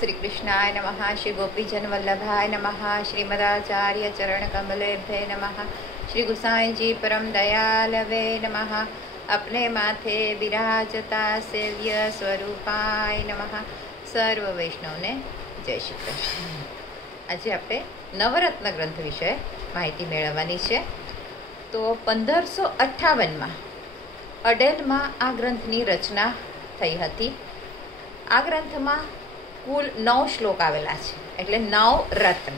श्री कृष्णाय नमः। श्री गोपीजन वल्लभाय नमः। श्रीमदाचार्य चरण कमलेभ्ये नमः। श्री गुसाई जी परम दयालवे नमः। अपने माथे बिराजता सेव्य स्वरूपाय नमः। सर्व वैष्णवने जय श्री कृष्ण। આજે આપણે નવરત્ન ગ્રંથ વિશે માહિતી મેળવવાની છે. તો 1558માં અડેલમાં આ ગ્રંથની રચના થઈ હતી. આ ગ્રંથમાં કુલ 9 શ્લોક આવેલા છે, એટલે 9 રત્ન.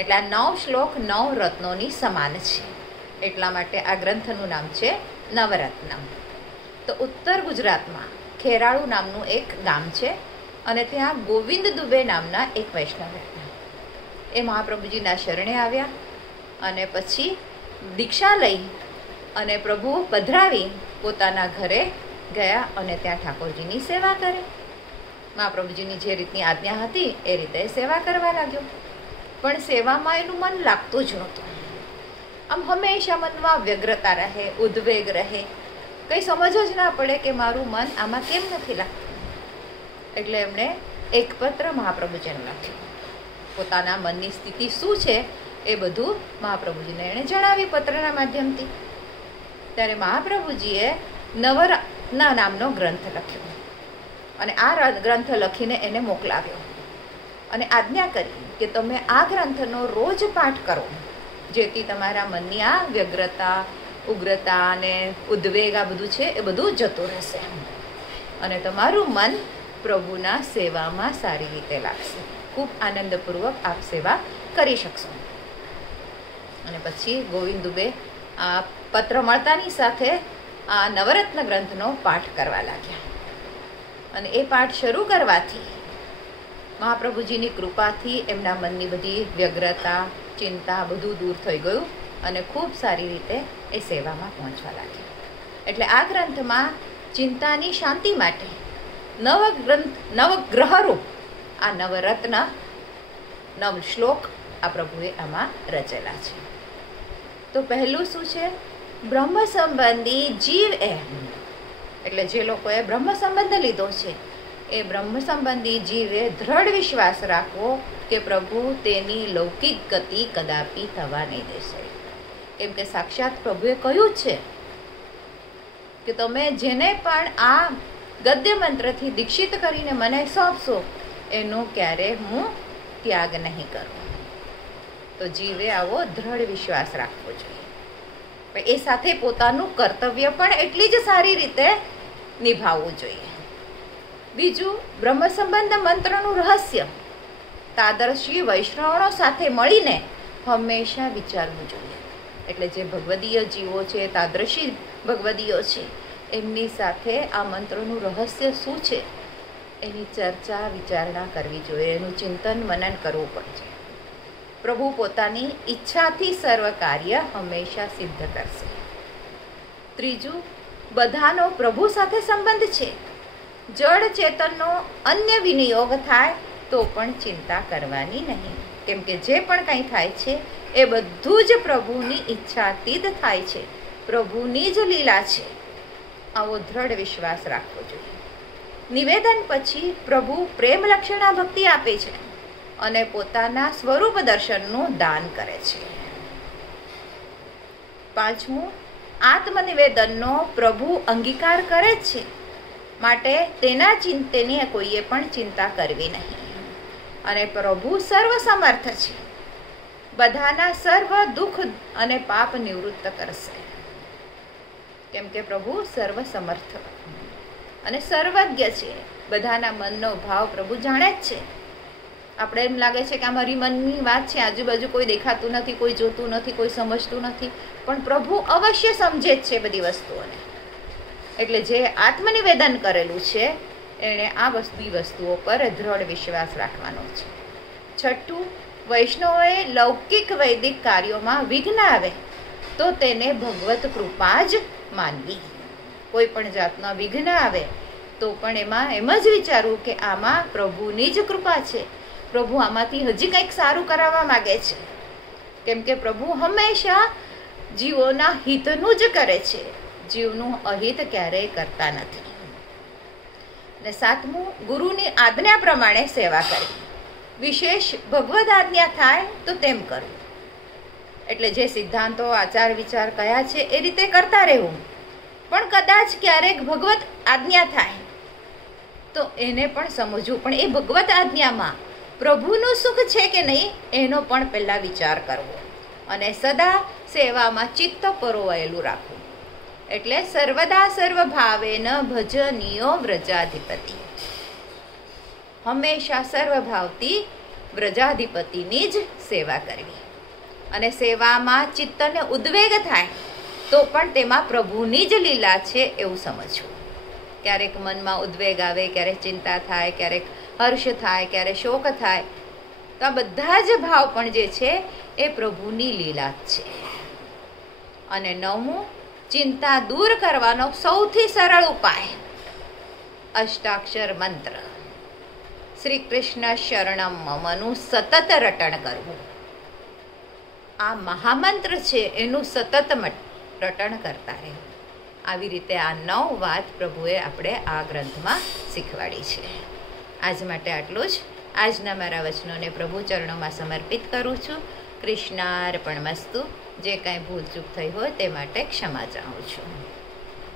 એટલે આ 9 શ્લોક 9 રત્નોની સમાન છે, એટલા માટે આ ગ્રંથનું નામ છે નવરત્નમ. તો ઉત્તર ગુજરાતમાં ખેરાળુ નામનું એક ગામ છે અને ત્યાં ગોવિંદ દુબે નામના એક વૈષ્ણવ હતા. એ મહાપ્રભુજીના શરણે આવ્યા અને પછી દીક્ષા લઈ અને પ્રભુ પધરાવી પોતાના ઘરે ગયા અને ત્યાં ઠાકોરજીની સેવા કરી. મહાપ્રભુજીની જે રીતની આજ્ઞા હતી એ રીતે સેવા કરવા લાગ્યો. પણ સેવામાં એનું મન લાગતું જ નહોતું. આમ હંમેશા મનમાં વ્યગ્રતા રહે, ઉદ્વેગ રહે, કંઈ સમજ જ ના પડે કે મારું મન આમાં કેમ નથી લાગતું. એટલે એમણે એક પત્ર મહાપ્રભુજીને લખ્યો. પોતાના મનની સ્થિતિ શું છે એ બધું મહાપ્રભુજીને એણે જણાવી પત્રના માધ્યમથી. ત્યારે મહાપ્રભુજીએ નવરત્ન નામનો ગ્રંથ લખ્યો અને આ ગ્રંથ લખીને એને મોકલાવ્યો અને આજ્ઞા કરી કે તમે આ ગ્રંથનો રોજ પાઠ કરો, જેથી તમારા મનની આ વ્યગ્રતા, ઉગ્રતા અને ઉદ્વેગ આ બધું છે એ બધું જતું રહેશે અને તમારું મન પ્રભુના સેવામાં સારી રીતે લાગશે. ખૂબ આનંદપૂર્વક આપ સેવા કરી શકશો. અને પછી ગોવિંદ દુબે આ પત્ર મળતાની સાથે આ નવરત્ન ગ્રંથનો પાઠ કરવા લાગ્યા. અને એ પાઠ શરૂ કરવાથી મહાપ્રભુજીની કૃપાથી એમના મનની બધી વ્યગ્રતા, ચિંતા બધું દૂર થઈ ગયું અને ખૂબ સારી રીતે એ સેવામાં પહોંચવા લાગ્યા. એટલે આ ગ્રંથમાં ચિંતાની શાંતિ માટે નવગ્રહરૂપ આ નવરત્ન 9 શ્લોક આ પ્રભુએ આમાં રચેલા છે. તો પહેલું શું છે? બ્રહ્મ સંબંધી જીવ એટલે જે લોકોએ બ્રહ્મ સંબંધ લીધો છે એ બ્રહ્મ સંબંધી જીવે દ્રઢ વિશ્વાસ રાખવો કે પ્રભુ તેની લૌકિક ગતિ કદાપી થવા નહીં દેશે. કેમ કે સાક્ષાત પ્રભુએ કહ્યું છે કે તમે જેને પણ આ ગદ્ય મંત્રથી દીક્ષિત કરીને મને સોંપશો એનો ક્યારે હું ત્યાગ નહીં કરું. તો જીવે આવો દ્રઢ વિશ્વાસ રાખવો જોઈએ. પણ એ સાથે પોતાનું કર્તવ્ય પણ એટલી જ સારી રીતે નિભાવવું જોઈએ. બીજું, બ્રહ્મ સંબંધ મંત્રનું રહસ્ય તાદર્શી વૈષ્ણવો સાથે મળીને હંમેશા વિચારવું જોઈએ. એટલે જે ભગવદીય જીવો છે, તાદર્શી ભગવદીયો છે, એમની સાથે આ મંત્રનું રહસ્ય શું છે એની ચર્ચા વિચારણા કરવી જોઈએ. એનું ચિંતન મનન કરવું પડશે. પ્રભુ પોતાની ઈચ્છાથી સર્વ કાર્ય હંમેશા સિદ્ધ કરશે. ત્રીજું, બધાનો પ્રભુ સાથે સંબંધ છે. જડ ચેતનનો અન્ય વિનિયોગ થાય તો પણ ચિંતા કરવાની નહીં. કેમ કે જે પણ કંઈ થાય છે એ બધું જ પ્રભુની ઈચ્છાથી જ થાય છે, પ્રભુની જ લીલા છે. આવો દ્રઢ વિશ્વાસ રાખવો જોઈએ. નિવેદન પછી પ્રભુ પ્રેમ લક્ષણા ભક્તિ આપે છે અને પોતાના સ્વરૂપ દર્શનનું દાન કરે છે. પાંચમું, આત્મનિવેદનનો પ્રભુ અંગીકાર કરે છે, માટે તેની કોઈએ પણ ચિંતા કરવી નહીં. અને પ્રભુ સર્વ સમર્થ છે, બધાના સર્વ દુઃખ અને પાપ નિવૃત્ત કરશે. કેમ કે પ્રભુ સર્વ સમર્થ અને સર્વજ્ઞ છે. બધાના મનનો ભાવ પ્રભુ જાણે જ છે. આપણે એમ લાગે છે કે આ મારી મનની વાત છે, આજુબાજુ કોઈ દેખાતું નથી, કોઈ જોતું નથી, કોઈ સમજતું નથી, પણ પ્રભુ અવશ્ય સમજે જ છે બધી વસ્તુઓને. એટલે જે આત્મનિવેદન કરેલું છે એણે આ વસ્તુઓ પર દ્રઢ વિશ્વાસ રાખવાનો છે. છઠ્ઠું, વૈષ્ણવોએ લૌકિક વૈદિક કાર્યોમાં વિઘ્ન આવે તો તેને ભગવત કૃપા જ માનવી. કોઈ પણ જાતના વિઘ્ન આવે તો પણ એમાં એમ જ વિચારવું કે આમાં પ્રભુની જ કૃપા છે. પ્રભુ આમાંથી હજી કંઈક સારું કરાવવા માગે છે. કેમ કે પ્રભુ હંમેશા જીવોના હિતનું જ કરે છે, જીવનું અહિત ક્યારેય કરતા નથી. અને 7મું, ગુરુની આજ્ઞા પ્રમાણે સેવા કરવી. વિશેષ ભગવદ આજ્ઞા થાય તો તેમ કરવું. એટલે જે સિદ્ધાંતો, આચાર વિચાર કયા છે એ રીતે કરતા રહેવું. પણ કદાચ ક્યારેક ભગવત આજ્ઞા થાય તો એને પણ સમજવું. પણ એ ભગવત આજ્ઞામાં પ્રભુનું સુખ છે કે નહીં એનો પણ પહેલાં વિચાર કરવો. અને સદા સેવામાં ચિત્ત પરોવાયેલું રાખવું. એટલે સર્વદા સર્વભાવેન ભજનીયો વ્રજાધિપતિ. હંમેશા સર્વભાવથી વ્રજાધિપતિની જ સેવા કરવી. અને સેવામાં ચિત્તને ઉદ્વેગ થાય તો પણ તેમાં પ્રભુની જ લીલા છે એવું સમજવું. ક્યારેક મનમાં ઉદ્વેગ આવે, ક્યારેક ચિંતા થાય, ક્યારેક હર્ષ થાય, ક્યારેક શોક થાય, તો આ બધા જ ભાવ પણ જે છે એ પ્રભુની લીલા જ છે. અને 9મું, ચિંતા દૂર કરવાનો સૌથી સરળ ઉપાય અષ્ટાક્ષર મંત્ર શ્રી કૃષ્ણ શરણમ મમનું સતત રટણ કરવું. આ મહામંત્ર છે એનું સતત રટણ કરતા રહે. આવી રીતે આ 9 વાત પ્રભુએ આપણે આ ગ્રંથમાં શીખવાડી છે. આજ માટે આટલું જ. આજના મારા વચનોને પ્રભુ ચરણોમાં સમર્પિત કરું છું. કૃષ્ણાર્પણમસ્તુ. જે કાંઈ ભૂલચૂક થઈ હોય તે માટે ક્ષમા ચાહું છું.